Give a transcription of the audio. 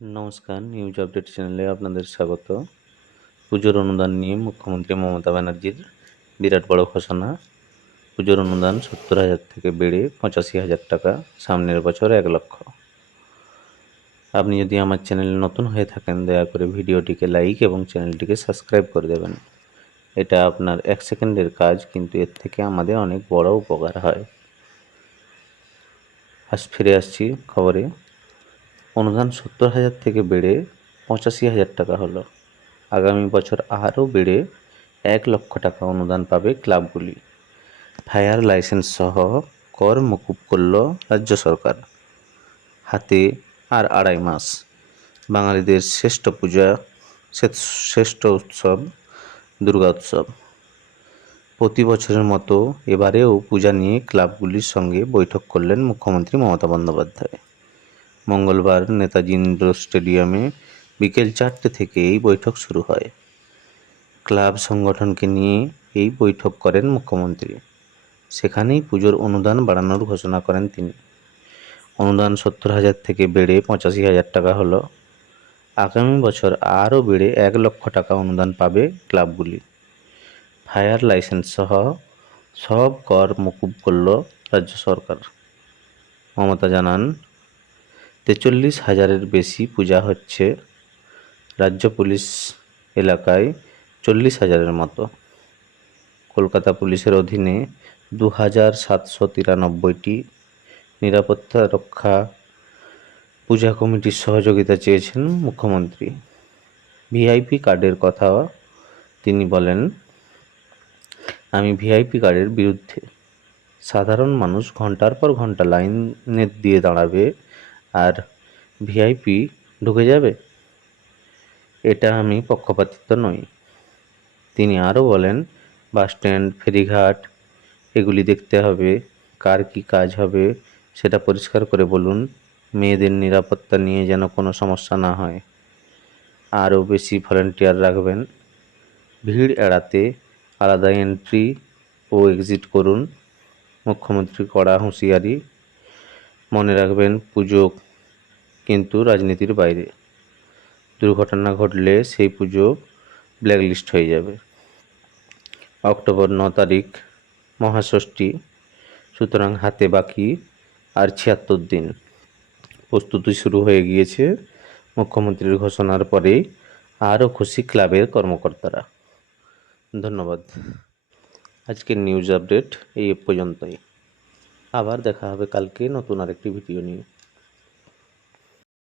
নমস্কার, news update চ্যানেলে আপনাদের স্বাগত। পুজোর অনুদান নিয়ে মুখ্যমন্ত্রী মমতা ব্যানার্জির বিরাট বড় ঘোষণা। পুজোর অনুদান ৭০,০০০ থেকে বেড়ে ৮৫,০০০ টাকা, সামনের বছর ১,০০,০০০। আপনি যদি আমার চ্যানেলে নতুন হয়ে থাকেন, দয়া করে ভিডিওটিকে লাইক এবং চ্যানেলটিকে সাবস্ক্রাইব করে দেবেন। এটা আপনার ১ সেকেন্ডের কাজ, কিন্তু এর থেকে আমাদের অনেক বড় উপকার হয়। ফিরে আসছি খবরে। অনুদান ৭০,০০০ থেকে বেড়ে ৮৫,০০০ টাকা হলো। আগামী বছর আরও বেড়ে ১,০০,০০০ টাকা অনুদান পাবে ক্লাবগুলি। ফায়ার লাইসেন্স সহ কর মকুব করল রাজ্য সরকার। হাতে আর ২.৫ মাস। বাঙালিদের শ্রেষ্ঠ পূজা, শ্রেষ্ঠ উৎসব দুর্গা উৎসব। প্রতি বছরের মতো এবারেও পূজা নিয়ে ক্লাবগুলির সঙ্গে বৈঠক করলেন মুখ্যমন্ত্রী মমতা বন্দ্যোপাধ্যায়। মঙ্গলবার নেতাজি ইন্ডোর স্টেডিয়ামে বিকেল ৪টে থেকে এই বৈঠক শুরু হয়। ক্লাব সংগঠনকে নিয়ে এই বৈঠক করেন মুখ্যমন্ত্রী। সেখানেই পুজোর অনুদান বাড়ানোর ঘোষণা করেন তিনি। অনুদান ৭০,০০০ থেকে বেড়ে ৮৫,০০০ টাকা হলো। আগামী বছর আরও বেড়ে ১,০০,০০০ টাকা অনুদান পাবে ক্লাবগুলি। ফায়ার লাইসেন্স সহ সব কর মকুব করল রাজ্য সরকার। মমতা জানান, ৪৩,০০০-এর বেশি পূজা হচ্ছে। রাজ্য পুলিশ এলাকায় ৪০,০০০-এর মতো। কলকাতা পুলিশের অধীনে ২,৭৯৩টি নিরাপত্তা রক্ষা পূজা কমিটির সহযোগিতা চেয়েছেন মুখ্যমন্ত্রী। ভিআইপি কার্ডের কথা তিনি বলেন, আমি ভিআইপি কার্ডের বিরুদ্ধে। সাধারণ মানুষ ঘন্টার পর ঘন্টা লাইনে দিয়ে দাঁড়াবে আর ভিআইপি ঢুকে যাবে, এটা আমি পক্ষপাতিত্ব নই। তিনি আরও বলেন, বাসস্ট্যান্ড, ফেরিঘাট এগুলি দেখতে হবে, কার কী কাজ হবে সেটা পরিষ্কার করে বলুন। মেয়েদের নিরাপত্তা নিয়ে যেন কোনো সমস্যা না হয়। আরও বেশি ভলান্টিয়ার রাখবেন। ভিড় এড়াতে আলাদা এন্ট্রি ও এক্সিট করুন। মুখ্যমন্ত্রী কড়া হুঁশিয়ারি। মনে রাখবেন, পুজো কিন্তু রাজনীতির বাইরে। দুর্ঘটনা ঘটলে সেই পুজো ব্ল্যাকলিস্ট হয়ে যাবে। অক্টোবর ৯ তারিখ মহাষষ্ঠী, সুতরাং হাতে বাকি আর ৭৬ দিন। প্রস্তুতি শুরু হয়ে গিয়েছে। মুখ্যমন্ত্রীর ঘোষণার পরেই আরও খুশি ক্লাবের কর্মকর্তারা। ধন্যবাদ। আজকের নিউজ আপডেট এই পর্যন্তই। আবার দেখা হবে কালকে নতুন আরেকটি ভিডিও নিয়ে।